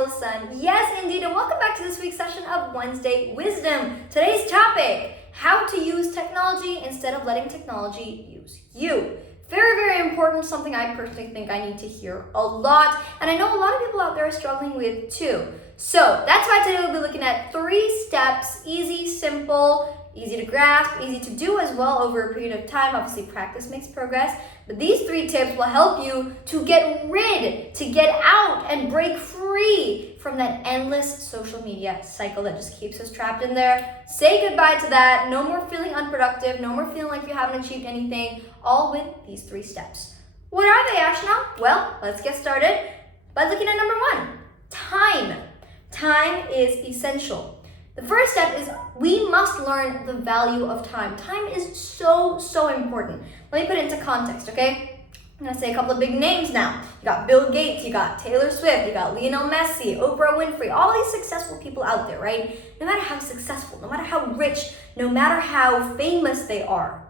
prodigal son. Yes, indeed, and welcome back to this week's session of Wednesday Wisdom. Today's topic, how to use technology instead of letting technology use you. Very, very important, something I personally think I need to hear a lot, and I know a lot of people out there are struggling with too. So that's why today we'll be looking at 3 steps, easy, simple, easy to grasp, easy to do as well over a period of time. Obviously, practice makes progress. But these 3 tips will help you to get out and break free from that endless social media cycle that just keeps us trapped in there. Say goodbye to that. No more feeling unproductive. No more feeling like you haven't achieved anything. All with these 3 steps. What are they, Aashna? Well, let's get started by looking at number 1, time. Time is essential. The first step is we must learn the value of time. Time is so important. Let me put it into context, okay? I'm gonna say a couple of big names now. You got Bill Gates, you got Taylor Swift, you got Lionel Messi, Oprah Winfrey, all these successful people out there, right? No matter how successful, no matter how rich, no matter how famous they are,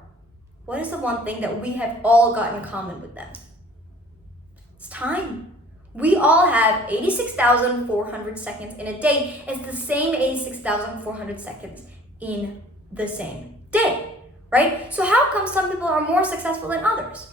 what is the one thing that we have all got in common with them? It's time. We all have 86,400 seconds in a day. It's the same 86,400 seconds in the same day, right? So how come some people are more successful than others?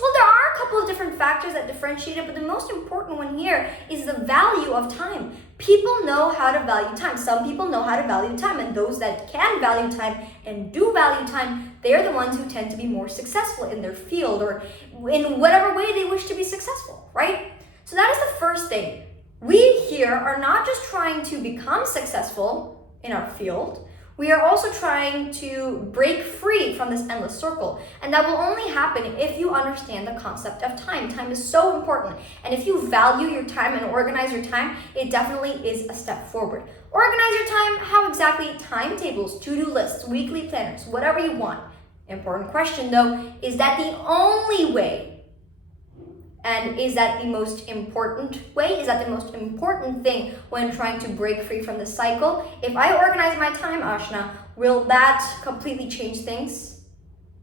Well, there are a couple of different factors that differentiate it, but the most important one here is the value of time. People know how to value time. Some people know how to value time, and those that can value time and do value time, they're the ones who tend to be more successful in their field or in whatever way they wish to be successful, right? So that is the first thing. We here are not just trying to become successful in our field, we are also trying to break free from this endless circle. And that will only happen if you understand the concept of time. Time is so important. And if you value your time and organize your time, it definitely is a step forward. Organize your time, how exactly? Timetables, to-do lists, weekly planners, whatever you want. Important question though, is that the only way? And is that the most important way? Is that the most important thing when trying to break free from the cycle? If I organize my time, Aashna, will that completely change things?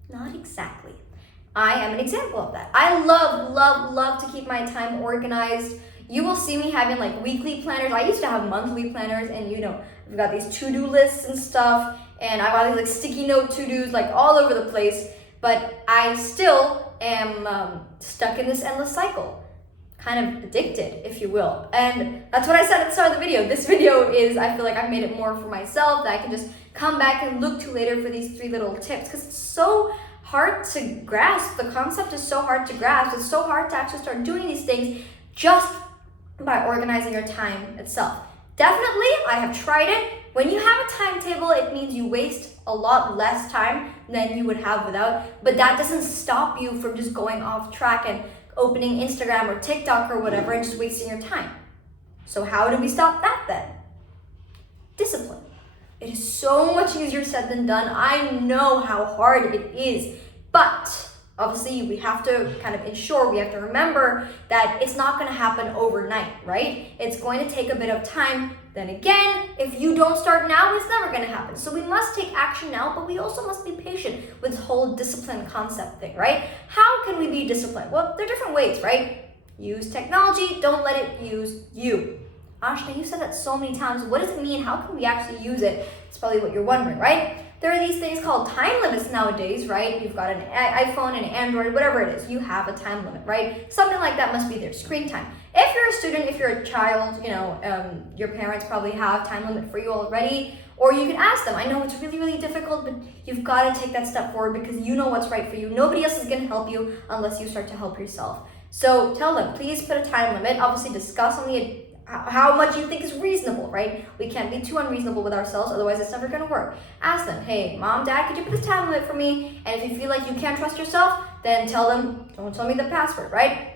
Not exactly. I am an example of that. I love to keep my time organized. You will see me having like weekly planners. I used to have monthly planners, and I've got these to-do lists and stuff, and I've got these like sticky note to-dos like all over the place, but I still am stuck in this endless cycle, kind of addicted, if you will. And that's what I said at the start of the video. This video is, I feel like I've made it more for myself, that I can just come back and look to later for these 3 little tips, because it's so hard to grasp. The concept is so hard to grasp. It's so hard to actually start doing these things just by organizing your time itself. Definitely, I have tried it. When you have a timetable, it means you waste a lot less time than you would have without, but that doesn't stop you from just going off track and opening Instagram or TikTok or whatever and just wasting your time. So how do we stop that then? Discipline. It is so much easier said than done. I know how hard it is, but obviously we have to kind of ensure, we have to remember that it's not going to happen overnight, right? It's going to take a bit of time. Then again, if you don't start now, it's never going to happen. So we must take action now, but we also must be patient with this whole discipline concept thing, right? How can we be disciplined? Well, there are different ways, right? Use technology, don't let it use you. Aashna, you said that so many times. What does it mean? How can we actually use it? It's probably what you're wondering, right? There are these things called time limits nowadays, right? You've got an iPhone and an Android, whatever it is, you have a time limit, right? Something like that must be there, screen time. If you're a student, if you're a child, your parents probably have time limit for you already, or you can ask them. I know it's really difficult, but you've got to take that step forward because you know what's right for you. Nobody else is going to help you unless you start to help yourself. So tell them, please put a time limit. Obviously discuss on how much you think is reasonable, right? We can't be too unreasonable with ourselves, otherwise it's never going to work. Ask them, hey, mom, dad, could you put this time limit for me? And if you feel like you can't trust yourself, then tell them, don't tell me the password, right?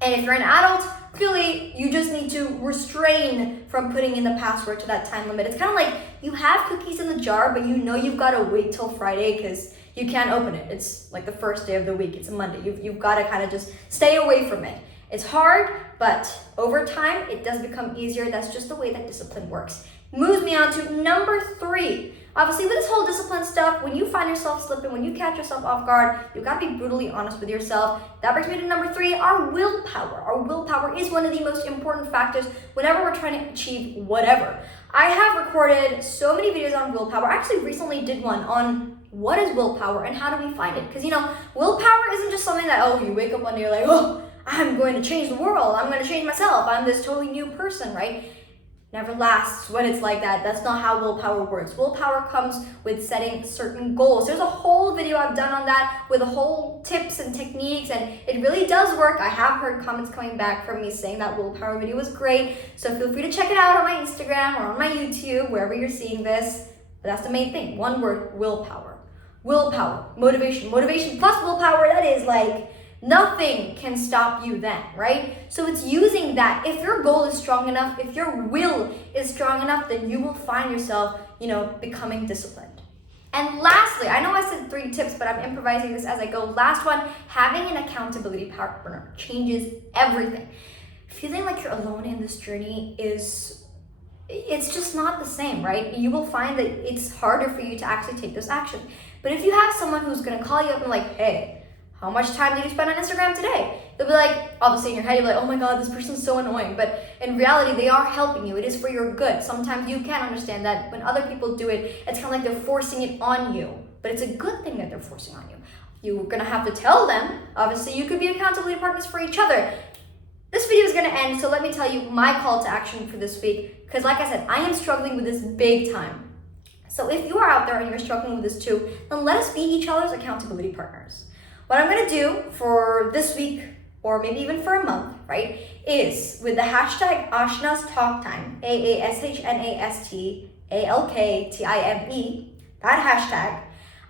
And if you're an adult, clearly you just need to restrain from putting in the password to that time limit. It's kind of like you have cookies in the jar, but you know you've got to wait till Friday because you can't open it. It's like the first day of the week. It's a Monday. You've got to kind of just stay away from it. It's hard, but over time, it does become easier. That's just the way that discipline works. Moves me on to number 3. Obviously, with this whole discipline stuff, when you find yourself slipping, when you catch yourself off guard, you've got to be brutally honest with yourself. That brings me to number 3, our willpower. Our willpower is one of the most important factors whenever we're trying to achieve whatever. I have recorded so many videos on willpower. I actually recently did one on what is willpower and how do we find it? Because, willpower isn't just something that, you wake up one day, you're like, I'm going to change the world. I'm going to change myself. I'm this totally new person, right? Never lasts when it's like that. That's not how willpower works. Willpower comes with setting certain goals. There's a whole video I've done on that with a whole tips and techniques, and it really does work. I have heard comments coming back from me saying that willpower video was great. So feel free to check it out on my Instagram or on my YouTube, wherever you're seeing this. But that's the main thing. One word, willpower. Willpower, motivation. Motivation plus willpower, that is like nothing can stop you then, right? So it's using that. If your goal is strong enough, if your will is strong enough, then you will find yourself, becoming disciplined. And lastly, I know I said 3 tips, but I'm improvising this as I go. Last one, having an accountability partner changes everything. Feeling like you're alone in this journey it's just not the same, right? You will find that it's harder for you to actually take this action. But if you have someone who's gonna call you up and like, hey, how much time did you spend on Instagram today? They'll be like, obviously in your head, you'll be like, oh my God, this person's so annoying. But in reality, they are helping you. It is for your good. Sometimes you can understand that when other people do it, it's kind of like they're forcing it on you. But it's a good thing that they're forcing on you. You're gonna have to tell them. Obviously, you could be accountability partners for each other. This video is gonna end, so let me tell you my call to action for this week. Because like I said, I am struggling with this big time. So if you are out there and you're struggling with this too, then let us be each other's accountability partners. What I'm gonna do for this week, or maybe even for a month, right, is with the hashtag Aashna's Talktime, AASHNASTALKTIME, that hashtag,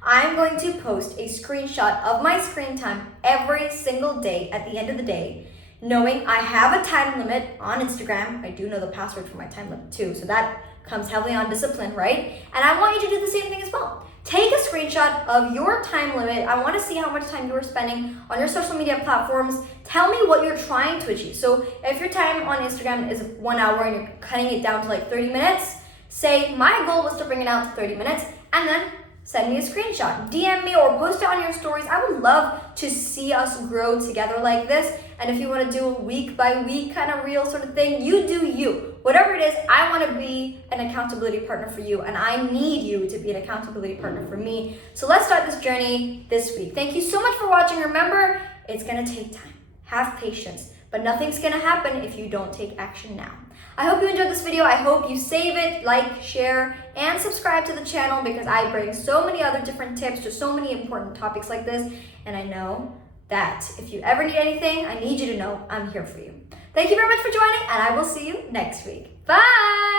I'm going to post a screenshot of my screen time every single day at the end of the day, knowing I have a time limit on Instagram. I do know the password for my time limit too, so that comes heavily on discipline, right? And I want you to do the same thing as well. Take a screenshot of your time limit. I want to see how much time you are spending on your social media platforms. Tell me what you're trying to achieve. So if your time on Instagram is 1 hour and you're cutting it down to like 30 minutes, say my goal was to bring it down to 30 minutes, and then send me a screenshot. DM me or post it on your stories. I would love to see us grow together like this. And if you want to do a week by week kind of reel sort of thing, you do you. Whatever it is, I want to be an accountability partner for you, and I need you to be an accountability partner for me. So let's start this journey this week. Thank you so much for watching. Remember, it's going to take time. Have patience, but nothing's going to happen if you don't take action now. I hope you enjoyed this video. I hope you save it, like, share, and subscribe to the channel because I bring so many other different tips to so many important topics like this. And I know that if you ever need anything, I need you to know I'm here for you. Thank you very much for joining, and I will see you next week. Bye!